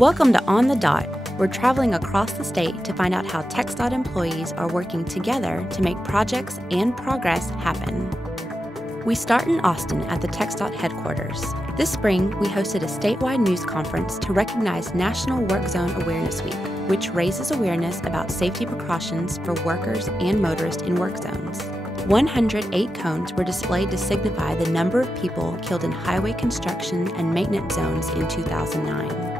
Welcome to On the Dot. We're traveling across the state to find out how TxDOT employees are working together to make projects and progress happen. We start in Austin at the TxDOT headquarters. This spring, we hosted a statewide news conference to recognize National Work Zone Awareness Week, which raises awareness about safety precautions for workers and motorists in work zones. 108 cones were displayed to signify the number of people killed in highway construction and maintenance zones in 2009.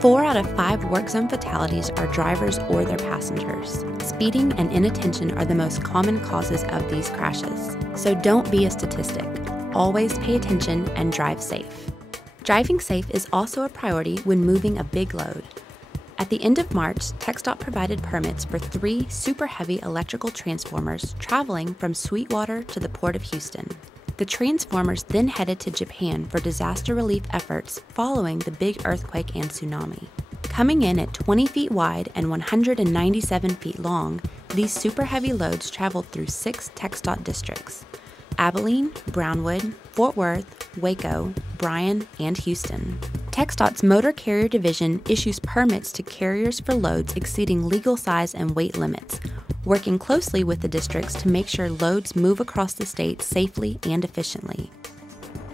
4 out of 5 work zone fatalities are drivers or their passengers. Speeding and inattention are the most common causes of these crashes. So don't be a statistic. Always pay attention and drive safe. Driving safe is also a priority when moving a big load. At the end of March, TxDOT provided permits for 3 super heavy electrical transformers traveling from Sweetwater to the Port of Houston. The transformers then headed to Japan for disaster relief efforts following the big earthquake and tsunami. Coming in at 20 feet wide and 197 feet long, these super heavy loads traveled through 6 TxDOT districts: Abilene, Brownwood, Fort Worth, Waco, Bryan, and Houston. TxDOT's Motor Carrier Division issues permits to carriers for loads exceeding legal size and weight limits, working closely with the districts to make sure loads move across the state safely and efficiently.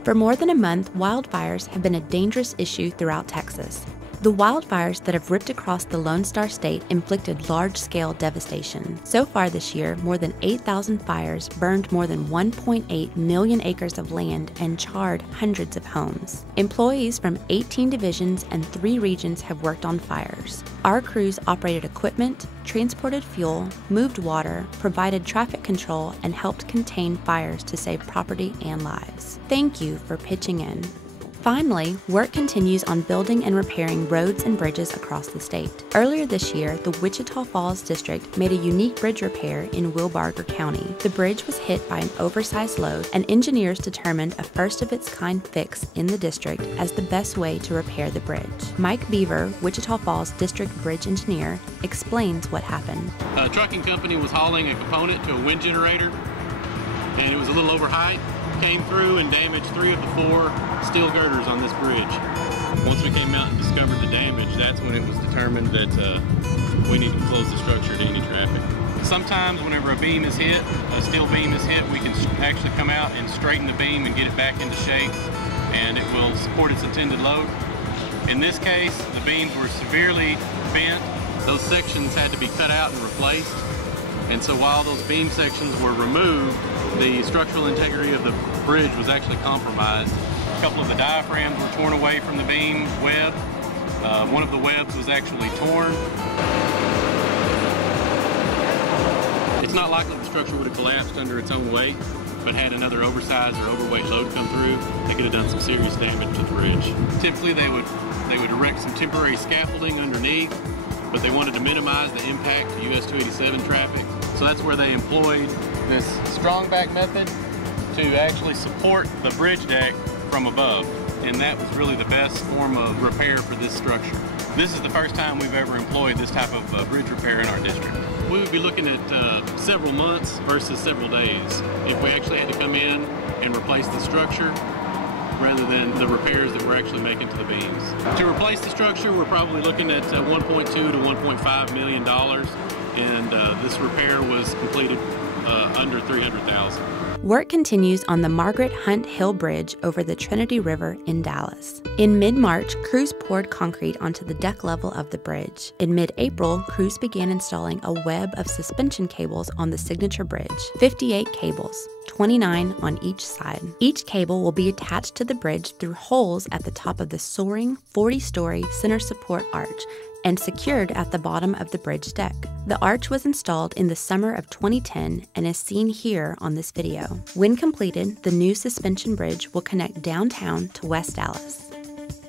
For more than a month, wildfires have been a dangerous issue throughout Texas. The wildfires that have ripped across the Lone Star State inflicted large-scale devastation. So far this year, more than 8,000 fires burned more than 1.8 million acres of land and charred hundreds of homes. Employees from 18 divisions and 3 regions have worked on fires. Our crews operated equipment, transported fuel, moved water, provided traffic control, and helped contain fires to save property and lives. Thank you for pitching in. Finally, work continues on building and repairing roads and bridges across the state. Earlier this year, the Wichita Falls District made a unique bridge repair in Wilbarger County. The bridge was hit by an oversized load, and engineers determined a first-of-its-kind fix in the district as the best way to repair the bridge. Mike Beaver, Wichita Falls District Bridge Engineer, explains what happened. A trucking company was hauling a component to a wind generator, and it was a little over height. Came through and damaged 3 of the 4 steel girders on this bridge. Once we came out and discovered the damage, that's when it was determined that we need to close the structure to any traffic. Sometimes whenever a beam is hit, a steel beam is hit, we can actually come out and straighten the beam and get it back into shape, and it will support its intended load. In this case, the beams were severely bent. Those sections had to be cut out and replaced. And so while those beam sections were removed, the structural integrity of the bridge was actually compromised. A couple of the diaphragms were torn away from the beam web. One of the webs was actually torn. It's not likely the structure would have collapsed under its own weight, but had another oversized or overweight load come through, they could have done some serious damage to the bridge. Typically they would erect some temporary scaffolding underneath, but they wanted to minimize the impact to US 287 traffic. So that's where they employed this strong back method to actually support the bridge deck from above. And that was really the best form of repair for this structure. This is the first time we've ever employed this type of bridge repair in our district. We would be looking at several months versus several days if we actually had to come in and replace the structure rather than the repairs that we're actually making to the beams. To replace the structure, we're probably looking at $1.2 to $1.5 million, and this repair was completed under $300,000. Work continues on the Margaret Hunt Hill Bridge over the Trinity River in Dallas. In mid-March, crews poured concrete onto the deck level of the bridge. In mid-April, crews began installing a web of suspension cables on the signature bridge, 58 cables, 29 on each side. Each cable will be attached to the bridge through holes at the top of the soaring 40-story center support arch and secured at the bottom of the bridge deck. The arch was installed in the summer of 2010 and is seen here on this video. When completed, the new suspension bridge will connect downtown to West Dallas.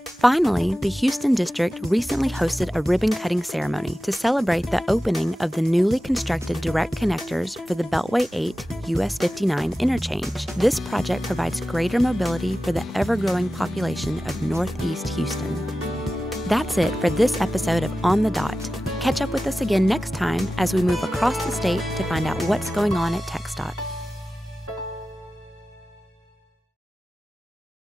Finally, the Houston District recently hosted a ribbon-cutting ceremony to celebrate the opening of the newly constructed direct connectors for the Beltway 8 US 59 interchange. This project provides greater mobility for the ever-growing population of Northeast Houston. That's it for this episode of On the Dot. Catch up with us again next time as we move across the state to find out what's going on at TxDOT.